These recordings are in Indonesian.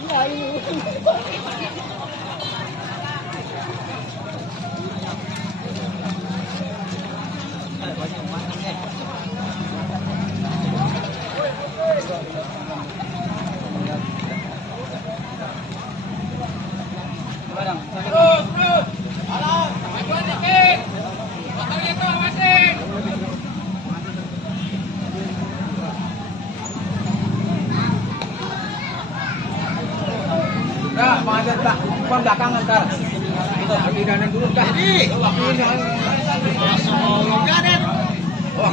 Iya ini. Depan belakang ntar. Di kanan dulu dah. Masuk gadet. Wah,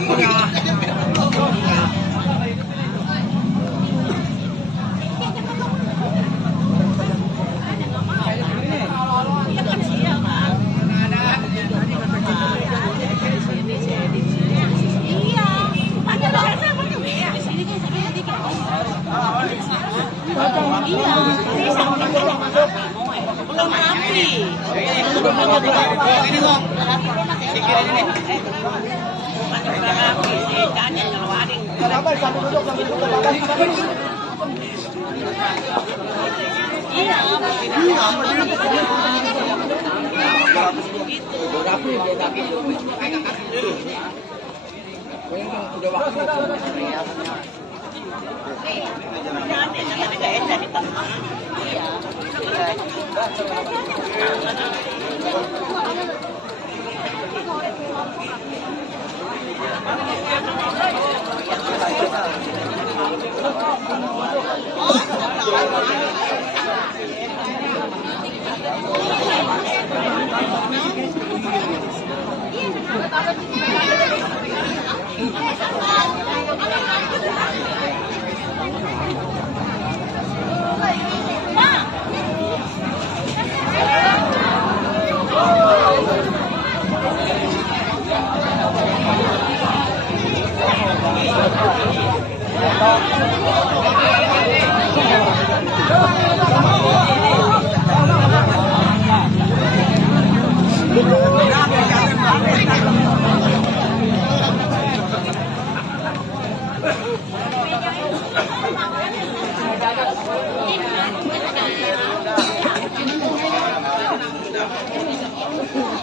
belum rapi. ini kok. Pikirin ini. Bukan rapi sih, jangan ngeluarin. Apa sambil duduk Iya. udah waktu.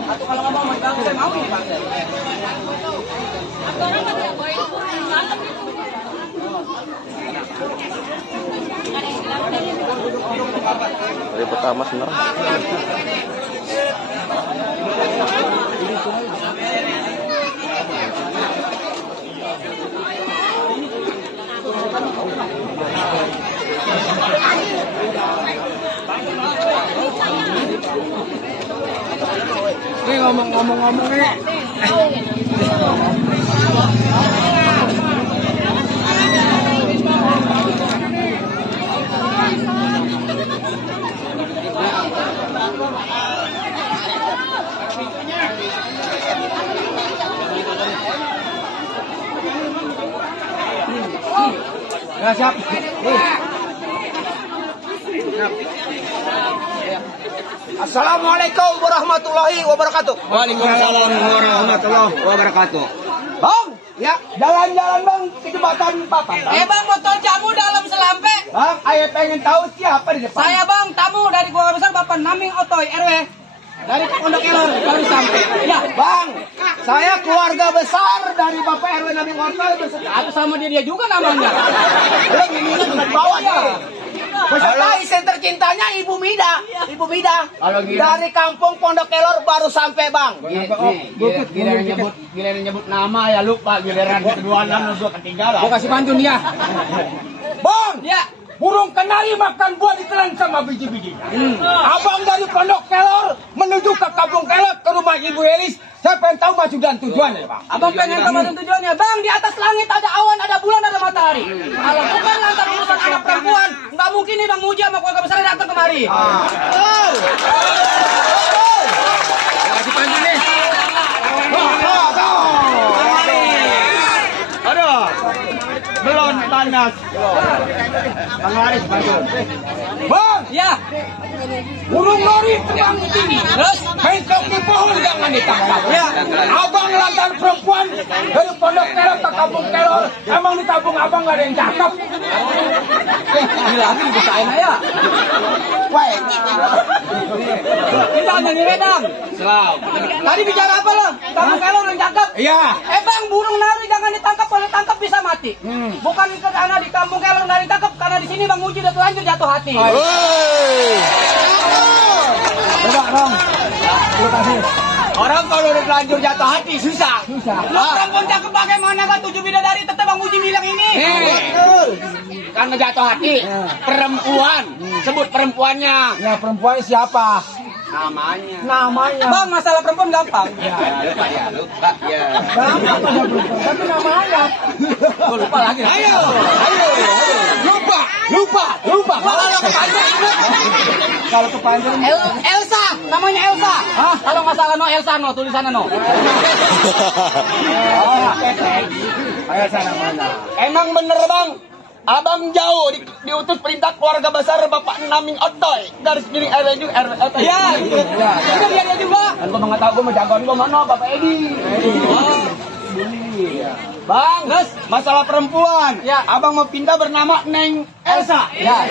Atau kalau nggak mau bang, saya mau ini bang. Dari pertama sebenarnya. Ini ngomong-ngomong nih. Ya, siap. Assalamualaikum warahmatullahi wabarakatuh. Waalaikumsalam warahmatullahi wabarakatuh. Bang, ya jalan-jalan bang ke jembatan Papan. Bang, botol jamu dalam selampe. Bang, ayah pengen tahu siapa di depan. Saya bang, tamu dari keluarga besar Bapak Naming Otoy RW. Dari Pondok Elor baru sampai. Ya, Bang, saya keluarga besar dari Bapak RW Naming Otoy beserta. aku sama dia juga namanya. Belum ininya di bawah ya. Beserta istri tercintanya Ibu Mida. Ibu Mida. Dari kampung Pondok Elor baru sampai bang. Giliran nyebut nama ya lupa, giliran kedua nusuk ketiga lah. Gua kasih pantun ya. Bang, Ya, burung kenari makan buah ditelan sama biji-bijinya. Abang dari Pondok Kelor menuju ke kampung Kelor ke rumah Ibu Elis. Saya pengen tahu maksud dan tujuannya, Bang. abang pengen tahu tujuannya. Bang, di atas langit ada awan, ada bulan, ada matahari. Kalau bukan lantaran urusan anak perempuan, nggak mungkin nih Bang Muji sama keluarga besar datang kemari. Kasih pantun nih. Aduh, belum panas. Bang Haris pantun. Bang, Ya, burung lori terbang tinggi. terus Bengkok di pohon jangan ditangkap. Ya. Abang lantaran perempuan dari Pondok Kelor ke kampung Kelor. Emang di kampung abang nggak ada yang cakep. lagi dibisain ya. Weh, Kita nyanyi redang. Selaw. Tadi bicara apa lo? Kamu kalau orang cakep. iya. Bang, burung nari jangan ditangkap, kalau ditangkap bisa mati. Bukan karena di kampung kalau nggak ditangkap, karena di sini Bang Muji udah terlanjur jatuh hati. Coba, Bang. Terima kasih. Orang kalau udah telanjur jatuh hati susah. Lo perempuan cakep bagaimana kan 7 bidadari tetap Bang Muji bilang ini. Karena jatuh hati. Perempuan. Sebut perempuannya. Ya, perempuan siapa? Namanya. Namanya. Bang, masalah perempuan gampang. Lupa. Ya. Gampang pada perempuan, tapi namanya. Gue lupa lagi. Ayo. Lupa. Kalau kepanjang Elsa, namanya Elsa. Kalau nggak salah no Elsa no, tulisannya no. Ayo sana mana? Emang bener bang. Abang jauh diutus perintah keluarga besar Bapak Naming Otoy dari milik RW Otoy. Iya, itu dia juga. Kan gua nggak tahu gua mau jagoan gua mana Bapak Edi. Bang, masalah perempuan. Ya. Abang mau pindah bernama Neng Elsa. Ya.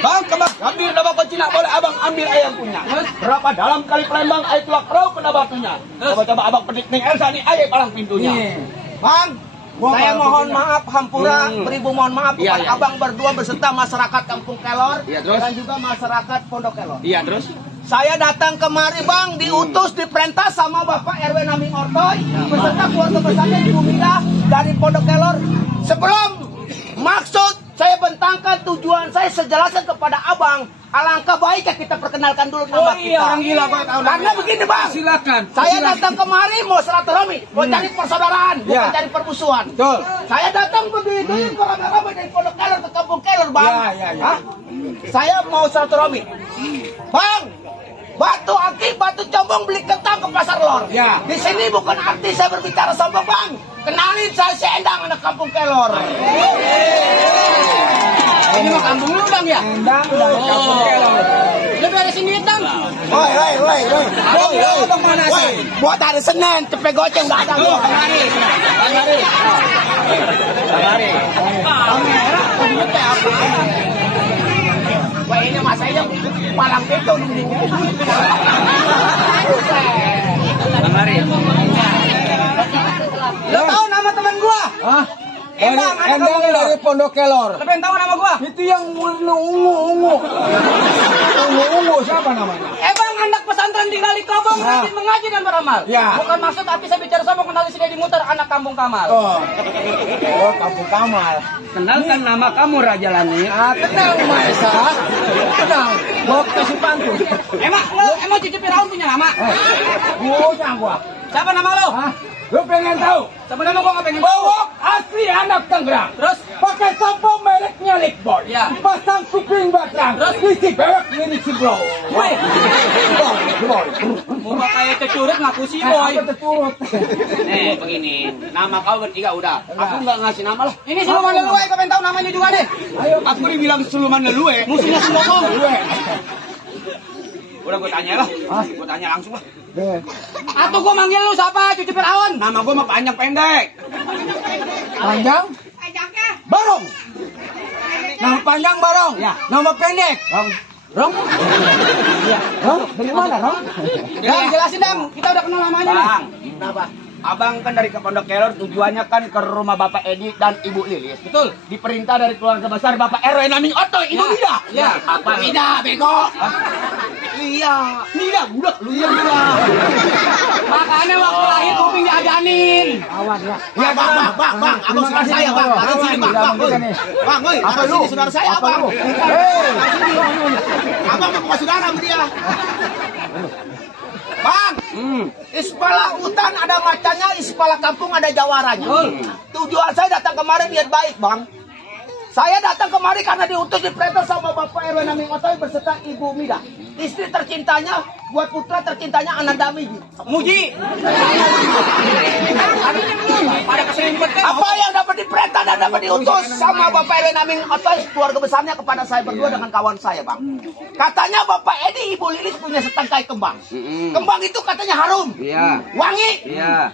Bang, ambil nama Cina boleh abang ambil ayam punya. Berapa dalam kali Palembang air tulak perahu kena batunya. Coba abang pedik Neng Elsa nih ayam palang pintunya. Bang, saya mohon maaf Hampura, beribu mohon maaf Iya, kepada iya. abang berdua beserta masyarakat Kampung Kelor Iya, terus? dan juga masyarakat Pondok Kelor. Iya terus? Saya datang kemari bang, diutus diperintah sama Bapak RW Naming Ortoy beserta keluarga besarnya Ibu Mida dari Pondok Kelor. Sebelum maksud saya bentangkan tujuan saya sejelaskan kepada abang, alangkah baiknya kita perkenalkan dulu nama kita. Orang gila kok tahu. Karena begini bang, Silakan. saya datang kemari mau silaturahmi, mau cari persaudaraan, bukan cari permusuhan. Betul. Saya datang berdiri beramai-ramai dari Pondok Kelor ke Kampung Kelor, bang. Ya. Hah? Saya mau silaturahmi, bang. Batu akik, batu combong beli kentang ke pasar lor. Ya. Di sini bukan arti saya berbicara sama bang. Kenalin saya si Endang anak Kampung Kelor. Ini mah kampung lu Bang ya? Endang dari Kampung Kelor. Lu dari sini Bang. Woi. Abang mana sih? Buat hari Senin, cepet goceng nggak ada gua. Wah ini mas saya palang pintu Lu tahu nama teman gua? Hah? Endang, anak Endang Kampung Kelor. dari Pondok Kelor. Tapi yang tahu nama gua? Itu yang ungu. Ungu siapa namanya? Bang, anak pesantren tinggal di Kobong, rajin mengaji dan beramal. Ya. Bukan maksud hati saya bicara sama kenali si Deddy Muter, anak Kampung Kamal. Oh, Kampung Kamal. Kenalkan nama kamu Raja Langit. Kenal Maesa. Kenal. Bawa kasih pantun. Emang Cici Firaun punya nama? Punya gua. Siapa nama lo? Hah? Lu pengen tahu? Sebenarnya gua nggak pengen tahu. Bawa asli anak Tangerang. Terus? Pakai sampo mereknya Lickboy. Ya. Pasang kuping batang. Terus? Isi bewek ini si bro. Woi, Boy. muka kayak kecurut ngaku si boy. Apa terturut? Begini, nama kau bertiga udah. Aku nggak ngasih nama lah. Ini siluman leluhur, kau pengen tahu namanya juga deh. Aku dibilang siluman leluhur. Musuh-musuh ngomong. Udah gue tanya lah. Gue tanya langsung lah. Atau gua manggil lu siapa? Cici Firaun. Nama gue mah panjang pendek. Panjang? Barong. Nama panjang Barong. Ya. Nama pendek. Rong. Iya. Rong. Dari mana Rong? Dang, jelasin Dang. Kita udah kenal namanya nih. Bang, kenapa? Abang kan dari ke Pondok Kelor tujuannya kan ke rumah Bapak Edi dan Ibu Lilis. Betul. Diperintah dari keluarga besar Bapak RW Naming Otoy. Ibu Mida. Ya. Apa Mida, bego? Iya. Mida, budak. Lu iya Mida. Makanya waktu lahir kuping diadanin. Awan ya. Ya bang, abang saudara saya bang, abang sini bang, bang, woi, abang sini saudara saya abang, abang mau buka saudara sama dia, bang, ispala hutan ada macannya, ispala kampung ada jawaranya. Tujuan saya datang kemarin niat baik bang. Saya datang kemari karena diutus diperintah sama Bapak RW Naming Otoy beserta Ibu Mida. Istri tercintanya buat putra tercintanya Ananda Miji. Muji. Pada keserimpet kan. Apa yang dapat diperintah dan dapat diutus sama Bapak Edi Naming Otoy keluarga besarnya kepada saya berdua dengan kawan saya bang. Katanya Bapak Edi Ibu Lilis punya setangkai kembang. Kembang itu katanya harum, Iya. wangi. Iya.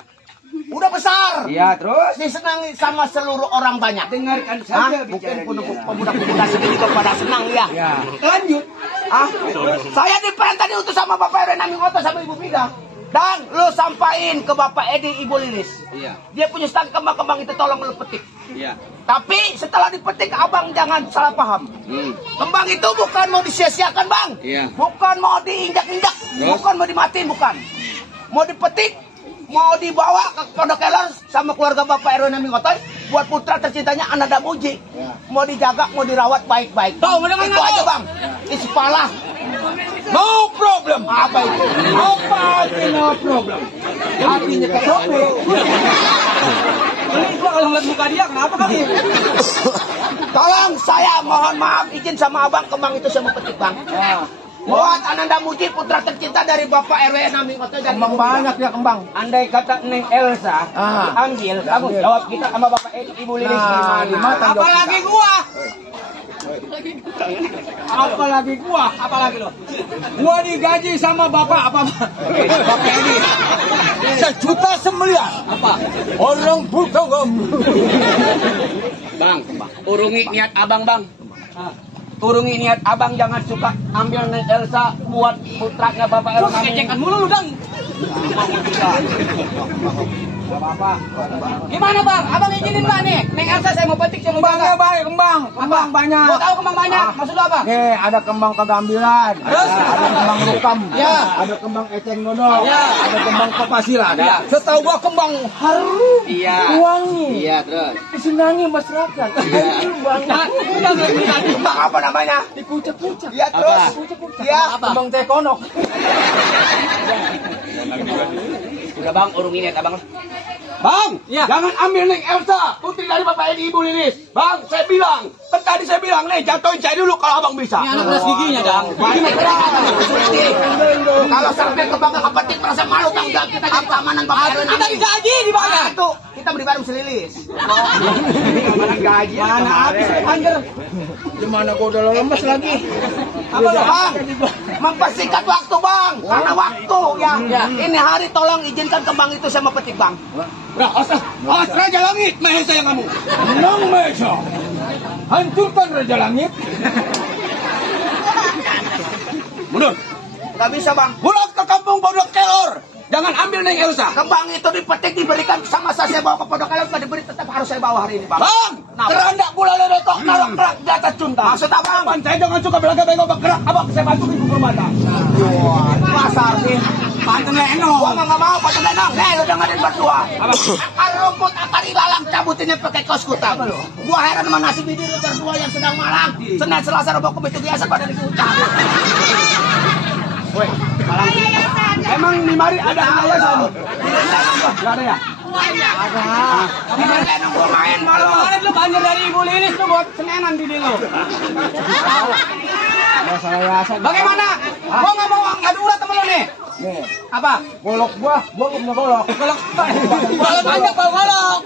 Udah besar. Iya, terus? Disenangi sama seluruh orang banyak. Dengarkan Hah? saja Mungkin bicaranya. pemuda-pemuda sendiri juga pada senang ya. Ya. Lanjut. Ah, saya diperintah diutus sama Bapak RW Naming Oto sama Ibu Pida. Dan lu sampain ke Bapak Edi Ibu Lilis. Iya. Dia punya stok kembang-kembang itu tolong lu petik. Iya. Tapi setelah dipetik abang jangan salah paham. Kembang itu bukan mau disia-siakan bang. Iya. Bukan mau diinjak-injak. Bukan mau dimatiin, bukan. Mau dipetik, mau dibawa ke Pondok Kelor sama keluarga Bapak RW Naming Otoy buat putra tercintanya Ananda Muji. Mau dijaga, mau dirawat baik-baik. Tuh, mau dengar Itu nggak, aja tuh? bang. Isi pala. No problem. Apa itu? Apa arti no problem? Artinya kayak sobek. Ini gua kalau ngeliat muka dia kenapa kali? Tolong saya mohon maaf izin sama abang kembang itu saya mau petik bang. Buat Ananda Muji putra tercinta dari Bapak RW Naming Otoy dan Kembang banyak ya kembang. Andai kata Neng Elsa ambil, kamu jawab kita sama Bapak Edi Ibu Lilis Nah, di mana? Apalagi gua. Apalagi gua. Apalagi lo? Gua digaji sama bapak apa? Bapak ini. 1,9 miliar. Apa? Orang buta Bang, urungi niat abang bang. Urungi niat abang, jangan suka ambil Neng Elsa buat putranya Bapak RW. Kecekan mulu lu dang. Gimana bang? Abang izinin nggak nih? Neng Elsa saya mau petik, saya mau Kembangnya jaga. baik, kembang banyak. Gua tahu kembang banyak. Maksud lu apa? Nih, ada kembang kegambilan, Terus? ada kembang rukam, Ya. ada kembang eceng dodol, Ya. ada kembang kepasilan. Ya. Setahu gua kembang harum, Iya. wangi, Iya terus. disenangi masyarakat. Harum banget. kembang apa namanya? Dikucak-kucak. Iya terus. Iya. Kembang tekonok. Udah bang, urungi niat abang. Bang, Iya. jangan ambil Neng Elsa, putri dari Bapak Edi Ibu Lilis. Bang, saya bilang, kan tadi saya bilang nih, jatuhin saya dulu kalau abang bisa. Ini anak beras giginya dang. Kalau sampai kembang kepetik merasa malu tanggung jawab kita jadi keamanan Bapak RW Kita Naming. digaji dibayar. Itu kita beri barang selilis. Mana habis anjir. Gimana gua udah lemes lagi? Apa bang? Mempersingkat waktu bang, karena waktu ya. Ini hari tolong izinkan kembang itu saya mau petik bang. Nah, awas Raja Langit, Mahesa yang kamu. Nang Mesa, hancurkan Raja Langit. Mundur. Gak bisa bang. Pulang ke kampung Pondok Kelor. Jangan ambil Neng Elsa. Kembang itu dipetik diberikan sama saya bawa ke Pondok Kelor, nggak diberi tetap harus saya bawa hari ini bang. Bang, kerandak pula ledotok kalau kerak di atas cunta. Maksud apa bang? Abang, saya jangan suka belaga-belaga bergerak. Abang, saya bantu ibu permata. Pasar nih. Panten lenong. Gua mah nggak mau patung lenong. Nih lu dengerin berdua. Akar rumput, akar ilalang cabutinnya pakai kaos kutang. Gua heran sama nasib ini lu berdua yang sedang malang. Senin Selasa Rabu Kamis itu biasa pada di hutan. Emang di mari ada yayasan? Gak ada ya? Akar lenong gua main malu. Kemarin lu banyak dari Ibu Lilis lu buat senenan di lo. Bagaimana? Gua nggak mau ngadu urat sama lu nih. Nih, Apa? golok gua punya golok. Kalau banyak bau golok.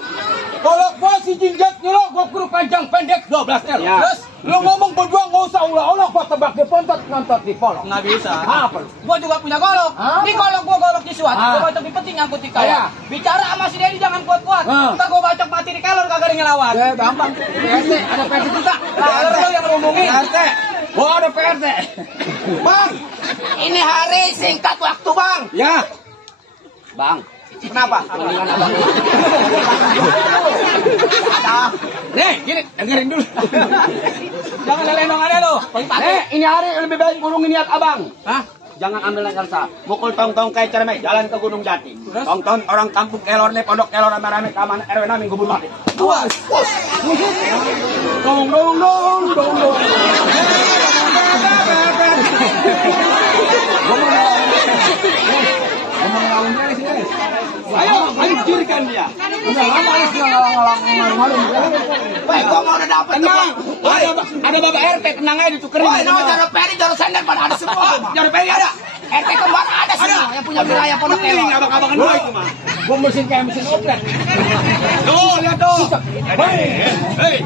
Golok gua si jinjat nyelok, gua kurung panjang pendek 12 L. Ya. Terus lu ngomong berdua nggak usah ulah-ulah, gua tebak di pontot, nontot di polok. Nggak bisa. Apa lu? Gua juga punya golok. Hah? Di golok gua golok di suat. Ah. Gua bacok di peti nyangkut di Iya. kawat. Bicara sama si Dedi jangan kuat-kuat. Ah. Ntar gua bacok mati di kelor kagak ada yang ngelawan. Ya gampang. PRT, ada PRT juga. Kelor lu yang ngomongin. PRT. Gua ada PRT. Bang, ini hari singkat waktu bang. Ya. Bang, Kenapa? Ada. nih gini, dengerin dulu. Jangan lenong ada lu. Ini hari lebih baik kurungin niat abang. Hah? Jangan ambil Neng Elsa. Mukul tong-tong kayak cermek, jalan ke Gunung Jati. Tong-tong orang kampung Kelor nih, Pondok Kelor rame-rame ke aman RW Naming Gubun mati. Puas. Dong, dong, dong, dong, dong. Ayo, hancurkan dia. Weh, gua mau udah dapet tuh Tenang, bang. ada Bapak RT, tenang aja ditukerin. Woi, nama Jaro Peri, Jaro Sender pada ada semua tuh bang. Jangan pengen ada. RT kembar ada semua yang punya wilayah Pondok Mending Kelor. abang-abangan dua itu mah. Gua mesin kayak mesin oplet. Tuh, lihat tuh. Hei,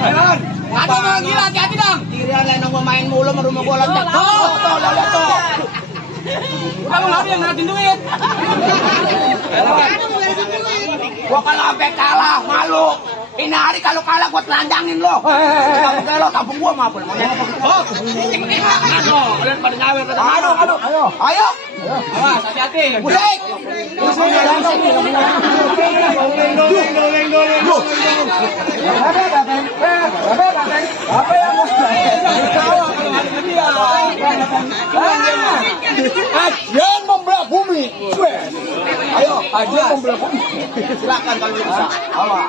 jalan. Ada orang gila, hati-hati dong. Kirian lenong gua main mulu, merumah gua loncat. Tuh, lihat tuh. Udah lu nggak ada yang ngeliatin duit. Gua kalau sampai kalah malu. Ini hari kalau kalah gua telanjangin lo. Kampung Kelor, kampung gua mah boleh. Aduh, kalian pada nyawer. Ayo. Awas, hati-hati. Musik. Ajian membelah bumi. Ayo, Ajian membelah bumi. silakan kalau bisa. Awas.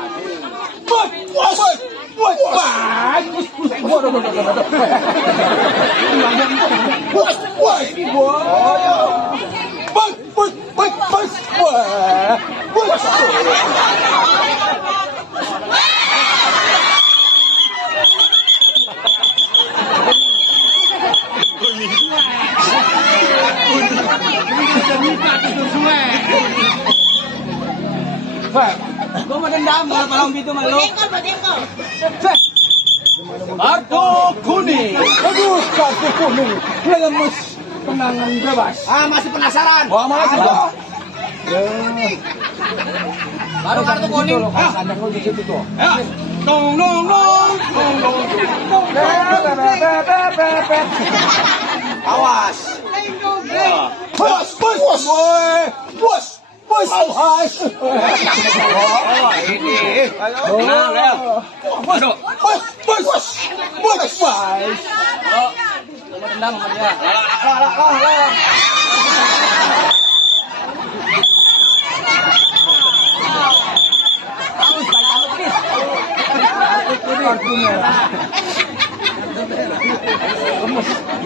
Gua mau dendam kalau gitu mah lu. Kartu kuning. Aduh, kartu kuning. Lemes kenangan bebas. Ah, masih penasaran? Wah, masih. Baru kartu kuning. Kandang lu di situ tuh. Ya. Dong. Awas. Bos. Gua mau dendam sama dia.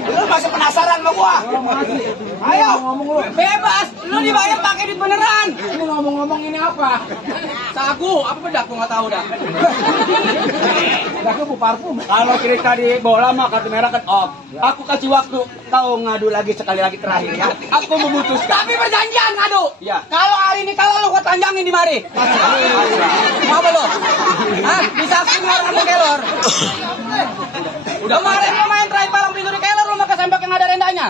Lu masih penasaran sama gua? Ayo. Bebas, lu dibayar pakai duit beneran. Ini ngomong-ngomong ini apa? Sagu, apa bedak gua enggak tahu dah. Udah bu parfum. Kalau cerita di bola mah kartu merah kan off. Aku kasih waktu kau ngadu lagi sekali lagi terakhir ya. Aku memutuskan. Tapi perjanjian ngadu. Iya. Kalau hari ini kalau lu gua tanjangin di mari. Mau apa lu? Hah? Disaksiin orang di Kelor. Udah kemarin lu main terakhir malam minggu di Kelor lu pakai sembak yang ada rendahnya.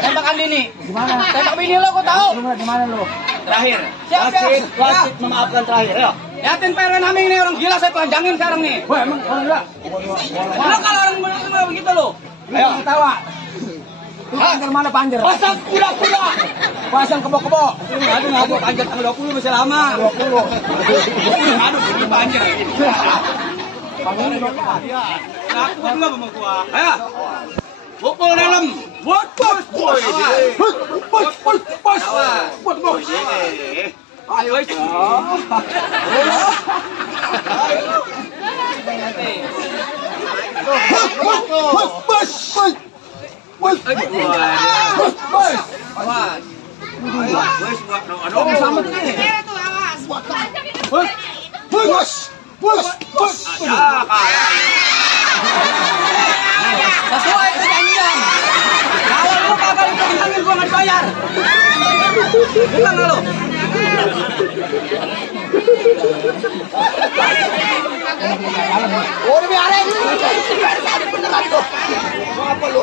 Tembakan Dini. Gimana? Tembak bini lu gua tahu. Gimana lu? Terakhir. Siap, Wasit memaafkan terakhir ya. Liatin PRW Naming nih orang gila saya telanjangin sekarang nih. Wah, emang kalau enggak? Lu kalau orang bener semua begitu lu. Ayo ketawa. Panjer mana panjer? Pasang kuda-kuda. Pasang kebo-kebo. Aduh ngadu panjat tanggal 20 masih lama. 20. Aduh ini panjat. Panjer Aku berdua sama gua. Ayo. Pukul dalam. Buat. Ayo. Sesuai perjanjian. Kalau lu kagak diperintahkan gua nggak dibayar. Gimana lu? Oh, dibiarin. Beneran tuh. Mau apa lu?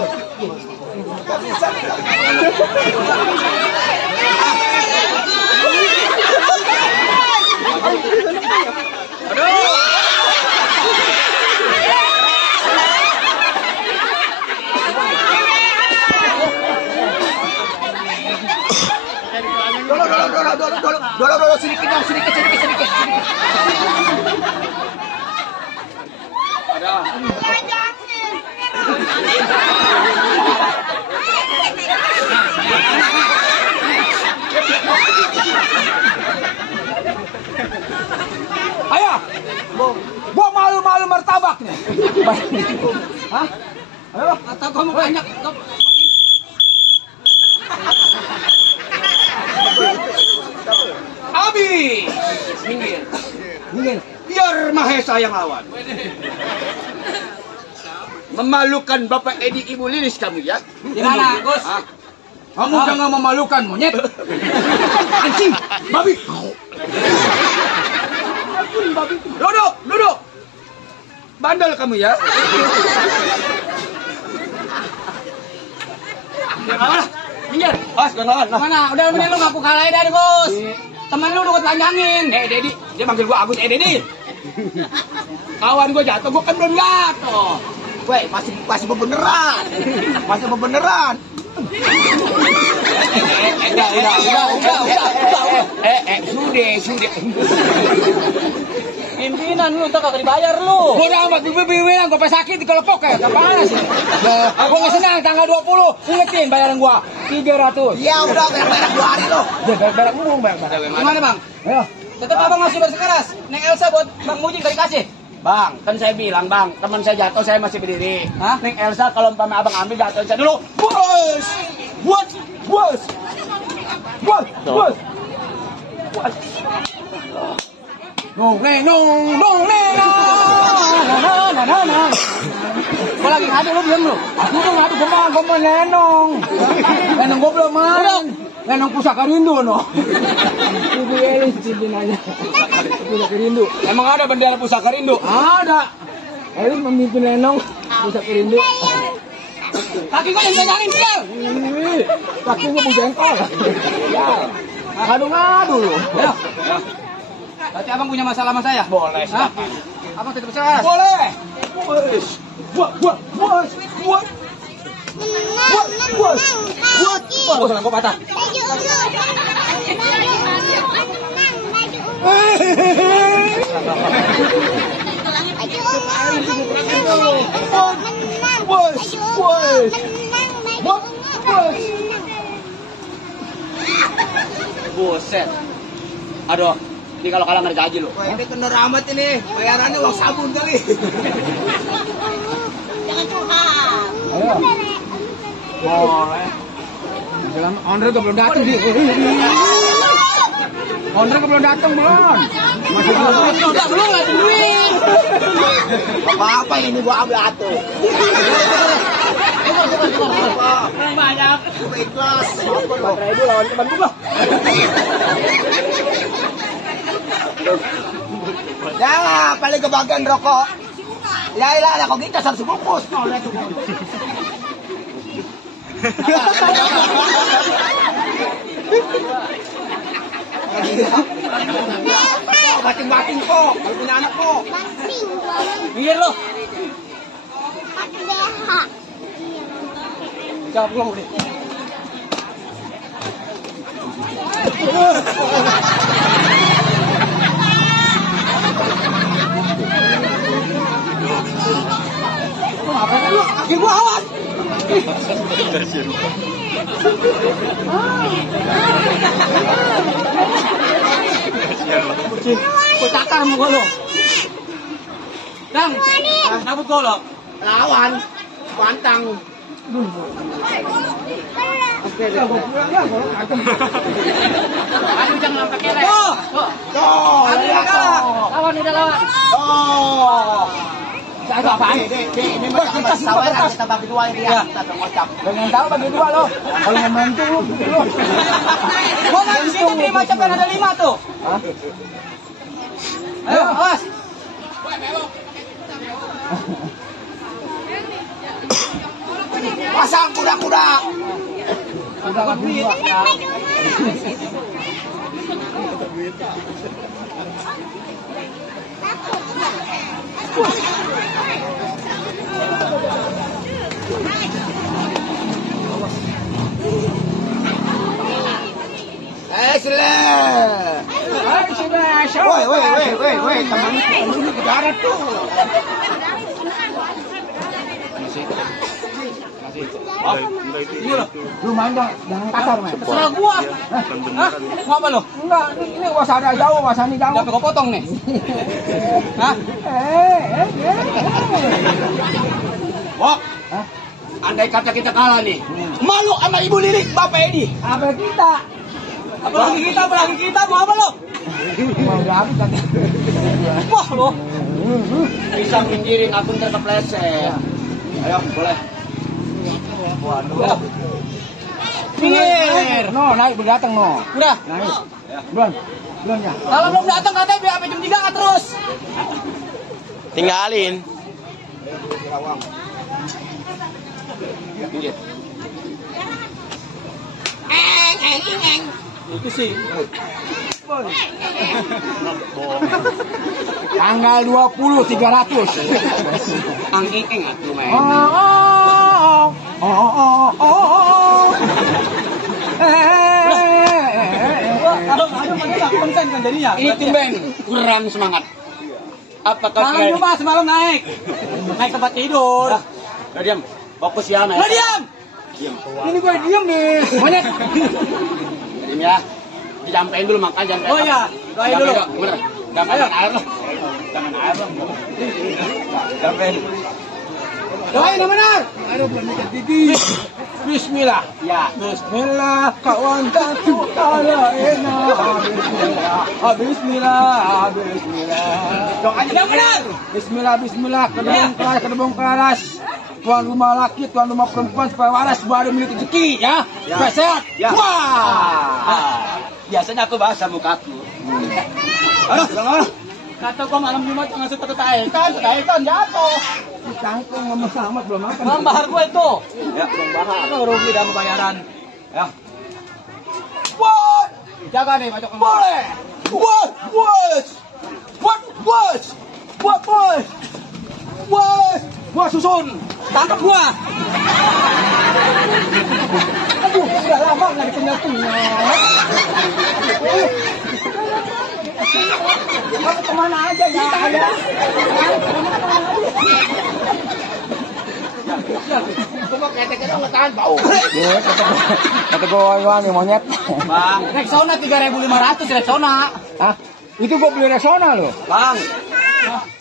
Dulu, sedikit dong, sedikit. Ayo. Gua malu-malu martabak nih. Hah? Ayo. Atau kamu banyak. Abi. Minggir. Biar Mahesa yang lawan. Memalukan Bapak Edi Ibu Lilis kamu ya. Gimana, Gus? Kamu jangan memalukan monyet. Anjing, babi. Duduk. Bandel kamu ya. Minggir. Gas, kawan. Mana? Udah mending lu ngaku kalah dari Gus. Temen lu udah telanjangin. Dedi, dia manggil gua Agus. Dedi. Kawan gua jatuh, gua kan belum jatuh. Weh, masih bebeneran. Masih bebeneran. Sudah. Pimpinan lu tak kagak dibayar lu. Gua udah amat pimpinan, gua sakit di kelepok ya, kepala sih. Gua nggak senang tanggal 20, ingetin bayaran gua 300. Ya udah bayar 2 hari loh. Ya bayar umum, bayar. Gimana bang? Ayo. Tetap abang masih bersikeras. Neng Elsa buat Bang Muji gak dikasih. Bang, kan saya bilang bang, teman saya jatuh saya masih berdiri. Hah? Neng Elsa kalau umpama abang ambil jatuh saya dulu. Bos. Nong neng. Gua lagi ngadu lu belum lu? Aku tuh ngadu gua nenong. Nenong gua belum main. Nenong Pusaka Rindu no. Ibu Elis pimpinannya. Pusaka Rindu. Emang ada bendera Pusaka Rindu? Ada. Elis memimpin Nenong Pusaka Rindu. Kaki gua yang nyarin dia. Kakinya bu jengkol. Ya. Ngadu lu. Ya. Berarti abang punya masalah sama saya? Boleh. Hah? Abang tetap bersikeras. Boleh. Bos gua patah. Buset. Aduh, ini kalau kalah nggak gaji lo. Wah, ini kena amat ini. Bayarannya uang sabun kali. Jangan curhat. Ayo. Boleh. Bilang Andre belum datang di. Andre belum datang belum. Masih Belum ngasih duit. Apa ini gua ambil atuh. Banyak. Gua ikhlas. 4.000 lawan teman gua. Ya, paling kebagian rokok. Ya ilah, kok kita harus bungkus. Bating-bating kok, kalau punya anak kok. Minggir lu. Jawab belum nih. Kaki gua awas. Gua cakar muka lu. Dang, cabut golok. Lawan, pantang. Aduh jangan sampai kere. Tuh, lihat tuh. Lawan udah lawan. Tuh. Ada apaan? Ini mah saweran kita bagi dua ini ya. Kita udah ngocap. Dengan tahu bagi dua lo. Kalau membantu lu. Gua nggak di situ terima cepat ada 5 tuh. Ayo, awas. Pasang kuda-kuda. Sile. Woi, teman ini ke darat tuh. Lu main jangan kasar main. Terserah gua. Hah? Mau apa lu? Enggak, ini wasada jauh, wasani jauh. Sampai gua potong nih. Hah? Wah, andai kata kita kalah nih, malu sama Ibu Lilik, Bapak Edi. Apa kita? Apalagi kita mau apa lu? Mau habis kan. Wah lu. Bisa minggirin akun terkepleset. Ayo, boleh. Waduh. Minggir. No, naik berdatang no. Udah. Naik. Belum ya. Kalau belum datang katanya biar sampai jam 3 nggak terus. Tinggalin. Minggir. Itu sih. Bos. Tanggal 20 300. Ang ing atuh main. Aduh, konsen kan jadinya. Itu Ben, kurang semangat. Apakah Malam Jumat semalam naik ke tempat tidur. Udah diam. Fokus ya, Mas. Udah diam. Ini gue diem nih. Monyet. Diam ya. Disampein dulu makan jangan. Oh iya, doain dulu. Bener. Jangan air loh. Jangan air loh. Sampein. Doain yang benar. Aduh, belum ikat gigi. Bismillah. Ya. Bismillah, kawan satu kala enak. Bismillah, Bismillah. Doain yang benar. Bismillah, Bismillah. Kedebong keras. Tuan rumah laki, tuan rumah perempuan supaya waras baru milik rezeki ya. Supaya sehat. Ya. Wah. Biasanya aku bahasa mukaku. Aduh, Kata gua malam Jumat ngasih tetaikan jatuh. Kita itu ngomong selamat belum makan. Bang bahar gua itu. ya, belum bahas. Aduh, rugi dah bayaran. Ya. What? Jaga nih bacok. Boleh. What? Gua susun. Tangkap gua. Aduh, udah lama nggak dikenyal-kenyal. Kamu kemana aja ya? Cuma ketek-ketek nggak tahan bau. Iya, kata gue nih monyet. Bang, Rexona 3.500 Rexona. Hah? Itu gue beli Rexona loh. Bang.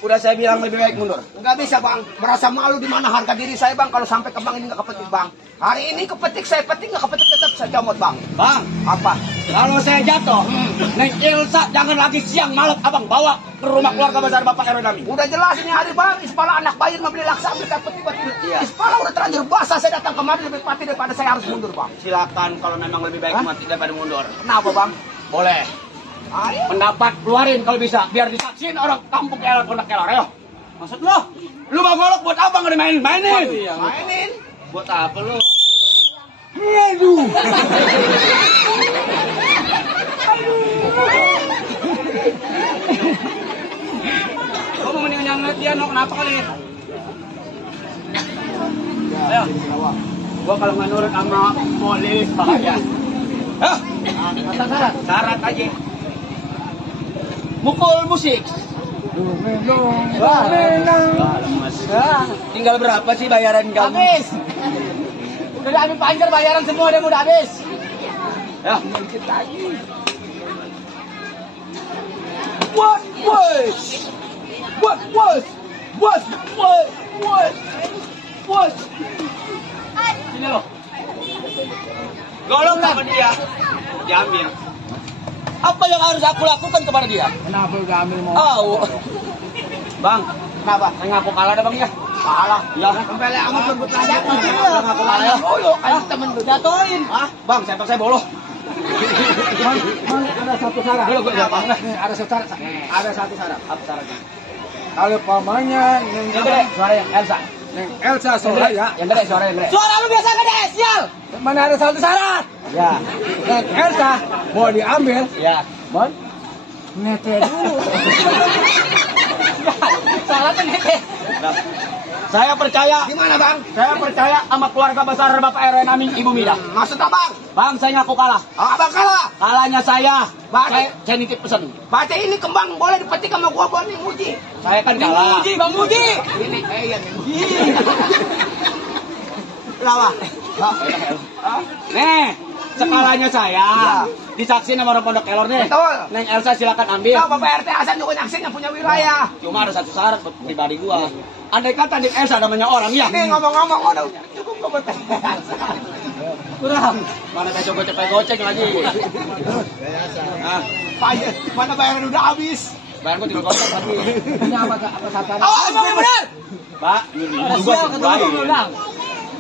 Udah saya bilang lebih baik mundur. Nggak bisa bang, merasa malu di mana harga diri saya bang kalau sampai ke bank ini nggak kepetik bang. Hari ini kepetik saya petik nggak kepetik tetap saya comot bang. Bang, Apa? kalau saya jatuh, Neng Ilsa jangan lagi siang malam abang bawa ke rumah keluarga besar Bapak RW Nami. Udah jelas ini hari bang, Ispala anak bayi mau beli laksa ambil petik Iya. Ispala udah terlanjur basah, saya datang kemari lebih pati daripada saya harus mundur bang. Silakan kalau memang lebih baik mati daripada mundur. Kenapa bang? Boleh. Ayo. Pendapat keluarin kalau bisa biar disaksin orang kampung Kelor Pondok Kelor. Ayo. Maksud lo? Lu mau golok buat apa nggak dimainin? Mainin. Mainin. Buat apa lu? Aduh. Gua mau mendingan ngeliat dia no kenapa kali? Ayo. Gua kalau nggak nurut sama polis bahaya. Hah? Pasang syarat. Syarat aja. Mukul musik. Tinggal berapa sih bayaran kamu? Habis. Udah ambil panjer bayaran semua dia udah habis. Ya. Sini lo. Golong sama dia. Diambil. Apa yang harus aku lakukan kepada dia? Kenapa udah ambil mau? Oh. Bang, kenapa? Saya ngaku kalah dah bang ya. Kalah. Ya. Kembali amat berbut lagi. Saya ngaku kalah ya. Oh, ayo temen lu. Jatuhin. Ah, bang, saya boloh. Man, ada satu syarat. Dulu gue apa? Nih, ada satu syarat. Ada satu syarat. Apa syaratnya? Kalau pamannya Yang gede, suara yang Elsa. Neng Elsa Soraya, Yang gede, suara yang gede. Suara lu biasa gede, sial. mana ada satu syarat. Ya, Neng Elsa mau diambil, ya. Mon, nete dulu. Syaratnya nete. Nah, saya percaya. Gimana bang? Saya percaya sama keluarga besar Bapak RW Nami, Ibu Mida. Maksud abang? Bang, saya ngaku kalah. Oh, abang kalah. Kalahnya saya. Bang. Saya nitip pesan. Baca ini kembang boleh dipetik sama gua buat nih Muji. Saya kan kalah. Muji, Bang Muji. Ini iya nih Muji. Kenapa? Nih, sekalanya saya. Disaksin sama orang Pondok Kelor nih. Betul. Neng Elsa silakan ambil. Nah, Bapak RT Hasan juga nyaksin yang punya wilayah. Cuma ada satu syarat buat pribadi gua. Andai kata Neng Elsa namanya orang ya. Ini ngomong-ngomong udah cukup kok buat Kurang. Mana saya coba goceng lagi. Nah, mana bayaran udah habis. bayar gua tinggal goceng lagi. Ini apa syarat? Oh, yang benar. Pak, Ada gua sial ketemu bilang.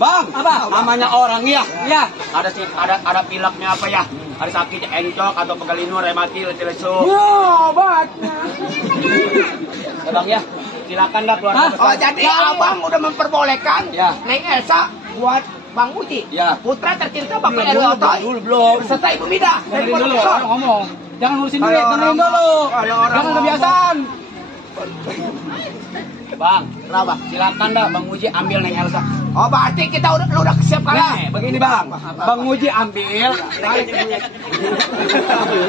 Bang, Apa? namanya orang ya. Ya. Ada pileknya apa ya? Ada sakit encok atau pegalinu, rematil, lesu. Obatnya. Ya bang ya, silakan dah keluarga Hah? besar. Oh, jadi abang udah memperbolehkan Ya. Neng Elsa buat Bang Muji, Ya. putra tercinta Bapak RW Otoy, belum. serta Ibu Mida dari Dengerin Pondok dulu, Kelor. orang ngomong. Jangan ngurusin duit, Kalau dengerin orang- dulu. kalau orang Jangan ngomong- kebiasaan. Bang, Kenapa? silakan dah Bang Muji ambil Neng Elsa. Oh berarti kita udah siap kalah. Nah, begini Bang. Bang Muji ambil.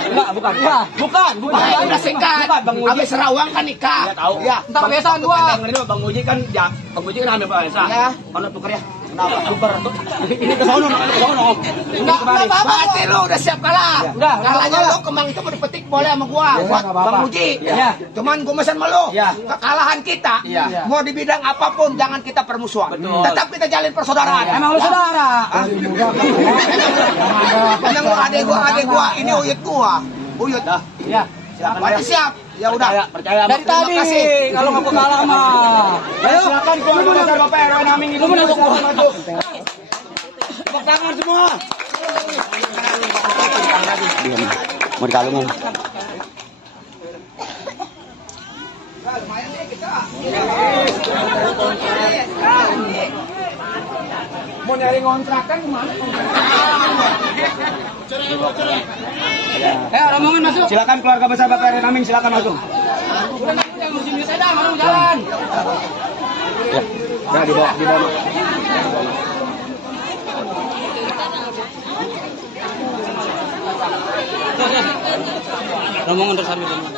Enggak, bukan. Ya, bukan. Nah, udah sikat. Bukan, Bang Muji. Habis Rawang kan nikah. Ya tahu. Ya. Entar kebiasaan Bang, gua. dengerin dulu, Bang Muji kan ya, Bang Muji kan ambil Pak Elsa. Ya. Ono tuker ya. Kenapa? Tuker tuh. Ini ke sono, ke sono. Enggak apa-apa. Berarti lu udah siap kalah. Udah, Kalahnya udah. lu kembang itu mau dipetik boleh sama gua. Ya, Buat nggak apa-apa. Bang Muji. Ya. Cuman gua mesen sama lu. Ya. Kekalahan kita. Ya. Mau di bidang apapun jangan kita permusuhan. Betul. Tetap kita jalin persaudaraan. Emang lu Ya. saudara. Emang lu adek gua, ini uyut gua. Uyut. Ya. Berarti siap. Ya udah. Percaya. Dari Terima tadi kasih. kalau ngaku kalah mah. Ayo, silakan keluarga besar Bapak RW Naming itu mendukung maju. Tepuk tangan semua. Mau dikalungin. Mau nyari kontrakan gimana? Rombongan masuk. Silakan keluarga besar Bapak RW Naming, silakan masuk. Udah jangan ngurusin duit aja, mau jalan. Ya, dibawa. Rombongan terus ambil rombongan.